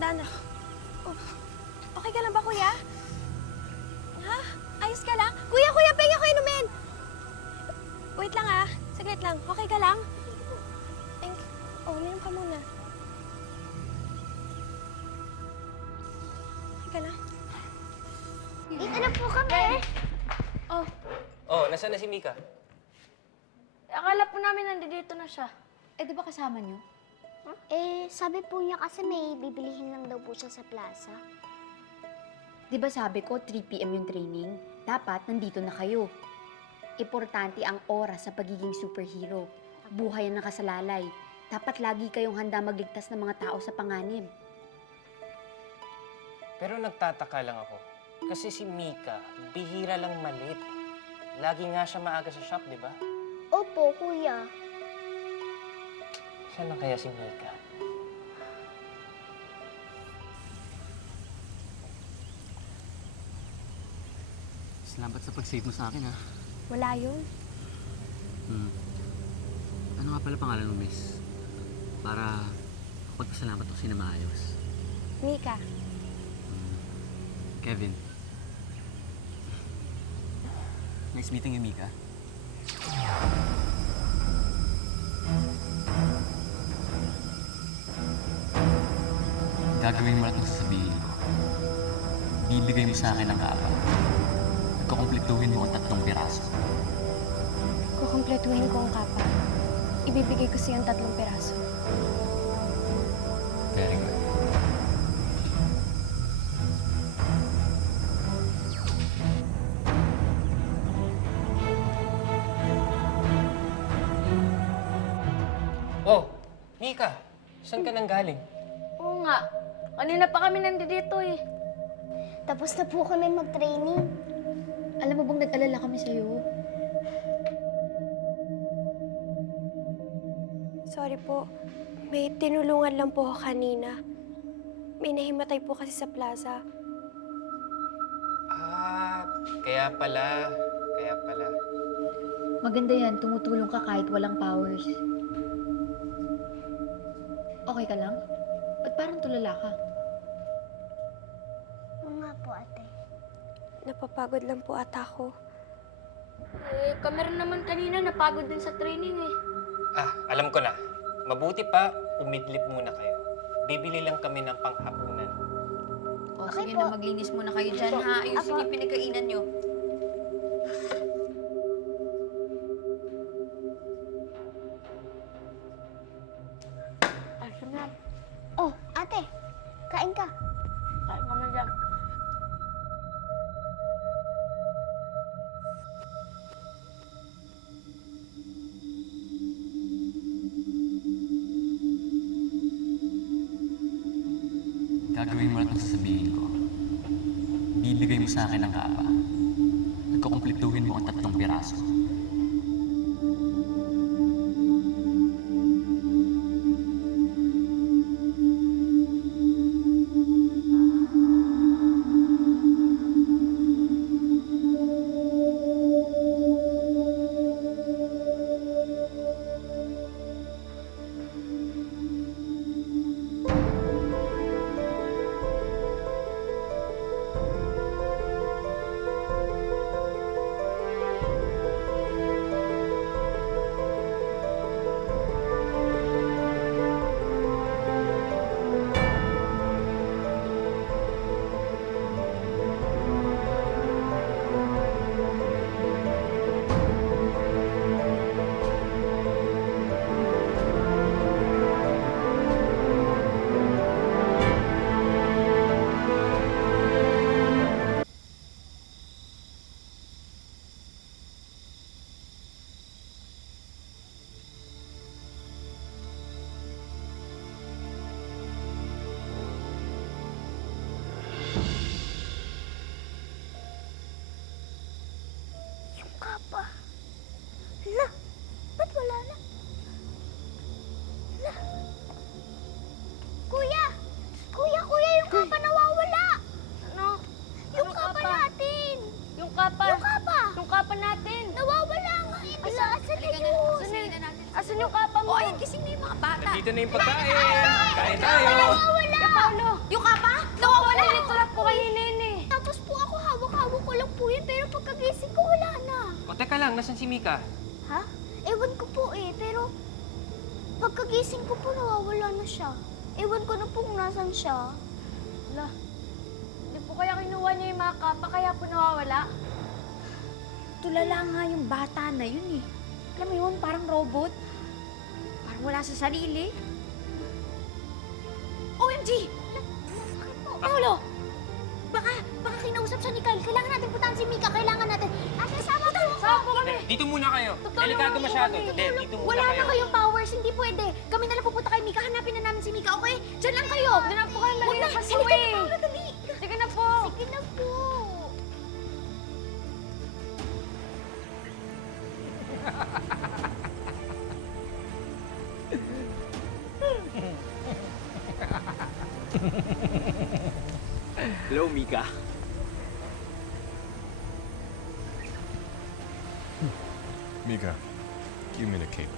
dahan. Oh, okay ka lang ba, kuya? Ha? Ayos ka lang? Kuya, pengi ako inumin! Wait lang ah. Saglit lang. Okay ka lang? Oh, uminom ka muna. Okay ka lang? Dito na po kami. Oh, Oh, nasaan na si Mika? Akala po namin nandito na siya. Eh, di ba kasama niyo? Sabi po niya kasi may bibilihin lang daw po siya sa plaza. Di ba sabi ko, 3 p.m. yung training? Dapat nandito na kayo. Importante ang oras sa pagiging superhero. Buhay ang nakasalalay. Dapat lagi kayong handa magligtas ng mga tao sa panganib. Pero nagtataka lang ako. Kasi si Mika, bihira lang malit. Lagi nga siya maaga sa shop, di ba? Opo, kuya. Saan na kaya si Mika? Salamat sa pag-save mo sa akin, ha? wala yun. Ano nga pala pangalan mo, miss? Para pagpasalamat ko sila maayos. Mika. Kevin. Nice meeting you, Mika. Gagawin mo lahat ng sasabihin ko. Bibigay mo sa akin ang kapa. Kukumpletuhin mo ang 3 piraso. Kukumpletuhin ko ang kapa. Ibibigay ko sa'yo ang 3 piraso. Very good. Oh, Mika! Saan ka nang galing? Oo nga. Kanina pa kami nandito eh. Tapos na po kami mag-training. Alam mo bang nag-alala kami sa'yo? Sorry po. May tinulungan lang po ako kanina. May nahimatay po kasi sa plaza. Ah, kaya pala. Kaya pala. Maganda yan, tumutulong ka kahit walang powers. Okay ka lang? Ba't parang tulala ka? Oo nga po, ate. Napapagod lang po ata ako. Kami rin naman kanina napagod din sa training eh. Ah, alam ko na. Mabuti pa, umidlip muna kayo. Bibili lang kami ng panghapunan. O, Okay sige po. na, maglinis muna kayo dyan, ha? Ayusin Apo. yung pinagkainan nyo. Aso na. Oh, ate. Kain ka. Kain ka man dyan. Gagawin mo lahat ng sasabihin ko. Bibigay mo sa akin ang kapa. At kukumpletuhin mo ang 3 piraso. Kapa. Hala, ba't wala na? Hala. Kuya! Kuya, yung kapa nawawala! Ano? Yung Anong kapa kapa? natin! Yung kapa. Yung kapa! Yung kapa natin. Nawawala nga ito! Asan na yun? Asan yung kapa mo. O, ayun, gising na yung mga bata. Dito na yung pagkain. Kain tayo. Kuya Paolo, Yung kapa? Nawawala! nalito lang po kanina yun eh. Tapos po ako hawak-hawak ko lang po yun, pero pagkagising ko wala na. O, teka lang. Nasaan si Mika? Ha? Ewan ko po eh, pero pagkagising ko po nawawala na siya. Ewan ko na po kung nasan siya. Ala, hindi po kaya kinuha niya yung mga kapa, kaya po nawawala. Tulala nga yung bata na yun eh. Alam mo yun, parang robot. Parang wala sa sarili. OMG! Paolo! Baka kinausap siya ni Kyle. Kailangan natin puntahan si Mika. Kailangan natin. Ate, sama po. Sama po kami. Dito muna kayo. Delikado masyado. Hindi, dito muna Wala kayo. na kayong powers. Hindi pwede. Kami na lang pupunta kay Mika. Hanapin na namin si Mika, okay? Diyan lang kayo. Hindi na po kayo Huwag na. mag-iipas Sige away. na, Paolo, dali. Sige na po. Sige na po. Hello, Mika. Mika, give me the cape.